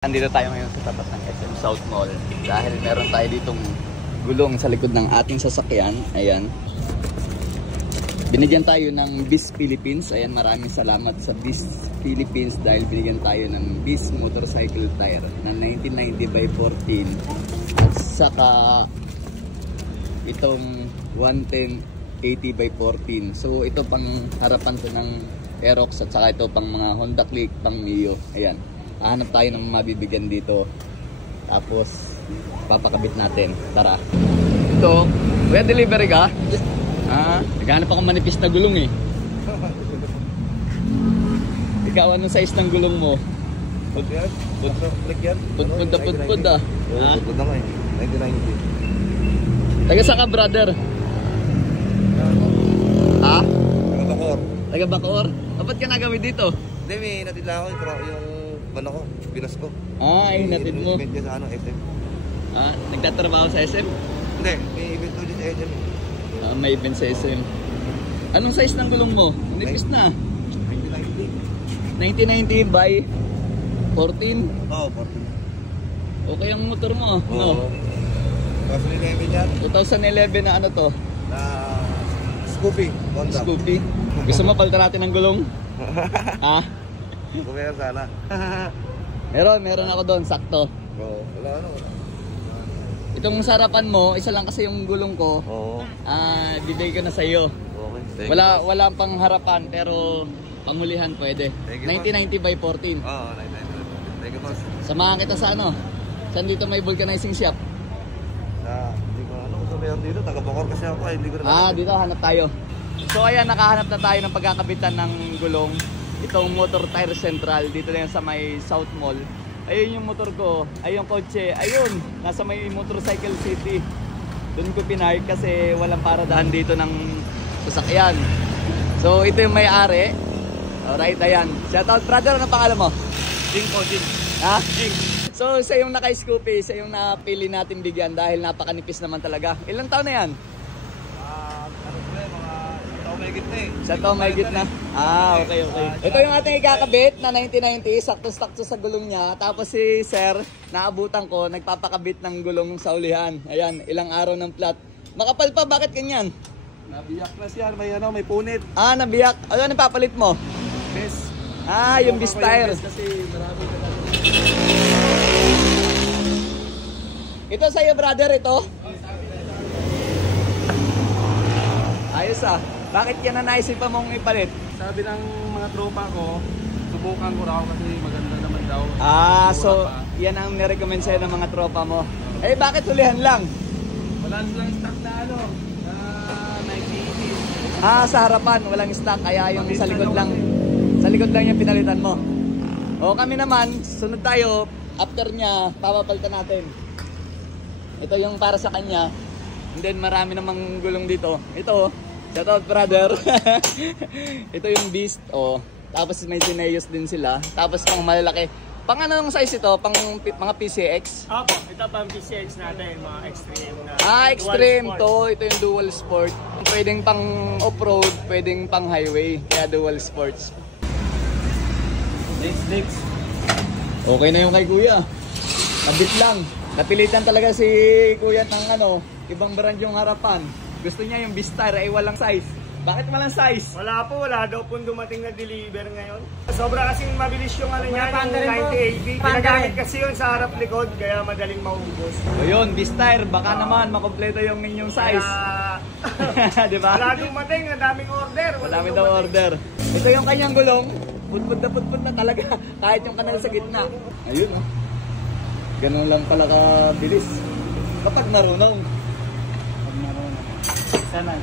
Andito tayo ngayon sa tapat ng SM South Mall dahil meron tayo ditong gulong sa likod ng ating sasakyan. Ayan. Binigyan tayo ng BIS Philippines. Ayan, maraming salamat sa BIS Philippines dahil binigyan tayo ng BIS motorcycle tire na 1990 by 14 at saka itong 110 80 by 14. So ito pang harapan to ng Aerox at saka ito pang mga Honda Click, pang Mio. Ayan. Hanap tayo ng mabibigyan dito. Tapos papakabit natin. Tara. Ito, kuya, delivery ka? Naghanap ako manipis na gulong eh. Ikaw, anong size ng gulong mo? Pud yan? Pud ah. Pud na nga eh. 1990. Taga saan ka, brother? Ha? Taga Bacoor. Taga Bacoor? Ba't ka nagawin dito? Hindi, may natila ako yung ano ko, binas ko. Ay, natid mo. May event niya sa ano, SM. Nagtatrabaho sa SM? Hindi, may event ko dyan sa SM. May event sa SM. Anong size ng gulong mo? Nipis na. 1990 by 14? Oo, 14. Okay ang motor mo. Oo. 2011 yan. 2011 na ano to? Na Scoopy. Honda. Scoopy. Gusto mo palitan natin ng gulong? Ha? Kumaya sana. Meron ako doon, sakto. Oo, wala. Itong sarapan mo, isa lang kasi yung gulong ko. Oo. Bibigay ko na sa iyo. Okay. Wala pang harapan pero pangulihan pwede. 1990 by 14. Oo, 1990. Thank you, boss. Samahan kita sa ano? Saan dito may vulcanizing shop? Hindi ko kung meron dito. Taga Bacoor kasi ako eh. Hindi ko na Dito hanap tayo. So ayan, nakahanap na tayo ng pagkakabitan ng gulong. Itong motor tire central dito na yan sa may South Mall. Ayun yung motor ko, ayun yung kotse, ayun, nasa may motorcycle city. Doon ko pinark kasi walang paradahan dito ng sasakyan. So ito yung may-ari. Alright, ayan. Shoutout, brother, ano pangalan mo? Jing po, Jing. Ha? Jing. So siya yung naka-Scoopy, siya yung napili natin bigyan dahil napakanipis naman talaga. Ilang taon na yan? Sa to may gitna. Okay. Ito yung ating ikakabit na 1990, sakto-sakto sa gulong niya. Tapos si Sir, naabutan ko, nagpapakabit ng gulong sa ulihan. Ayan, ilang araw ng flat. Makapal pa, bakit ganyan? Nabiyak na siya, may punit. Nabiyak. Ano ang papalit mo? Bes. Yung BIS tire. Kasi marami ka Ito sa'yo, brother, ito. Ayos Bakit yan na naisipan mong ipalit? Sabi ng mga tropa ko, subukan ko raw kasi maganda naman daw. So yan ang nirecommend sa'yo ng mga tropa mo. Eh, bakit hulihan lang? Wala lang stock na na 1980. Sa harapan, walang stock, kaya yung sa likod lang yung pinalitan mo. O kami naman, sunod tayo, after niya, papapalitan natin. Ito yung para sa kanya. And then marami namang gulong dito. Ito, shoutout, brother. Ito yung Beast. Tapos may Zineos din sila. Tapos pang malalaki. Pang anong size ito? Pang mga PCX? Opo, ito pang PCX natin, mga extreme na. Extreme to. Ito yung dual sport. Pwedeng pang off-road, pwedeng pang highway. Kaya dual sports. Next. Okay na yung kay kuya. Kabit lang. Napilitan talaga si kuya ng ibang brand yung harapan. Gusto niya yung BIS tire ay walang size. Bakit walang size? Wala daw po dumating na deliver ngayon. Sobra kasing mabilis yung niya, yung 9080. Ginagamit kasi yun sa harap likod, kaya madaling maubos. So yun, BIS tire, baka naman makompleto yung inyong size. Diba? Wala dumating, ang daming order. Wala daw order. Ito yung kanyang gulong. Putput na talaga. Kahit yung kanal sa gitna. Ayun Ganun lang pala kabilis. Kapag marunong. Sana.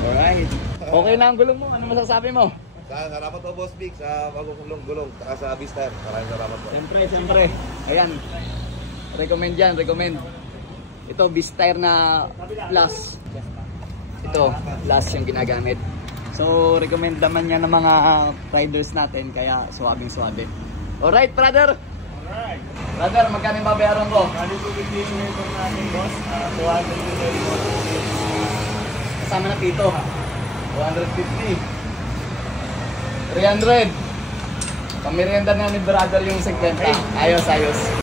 Alright. Okay na ang gulong mo. Ano masasabi mo? Salamat po, Boss Big, sa pagkukulong-gulong at sa BIS tire. Maraming salamat po. Siyempre. Ayan. Recommend. Ito, BIS tire na plus. Ito, plus yung ginagamit. So, recommend naman yan ng mga riders natin. Kaya, suwabing-suwabe. Alright, brother. Alright. Brother, magkano yung babayaran ko? Kali po bigyan yung ito natin, boss. 200 Kasama na pito. 250. 300. Pamirienda na ni brother yung 50. Ayos, ayos.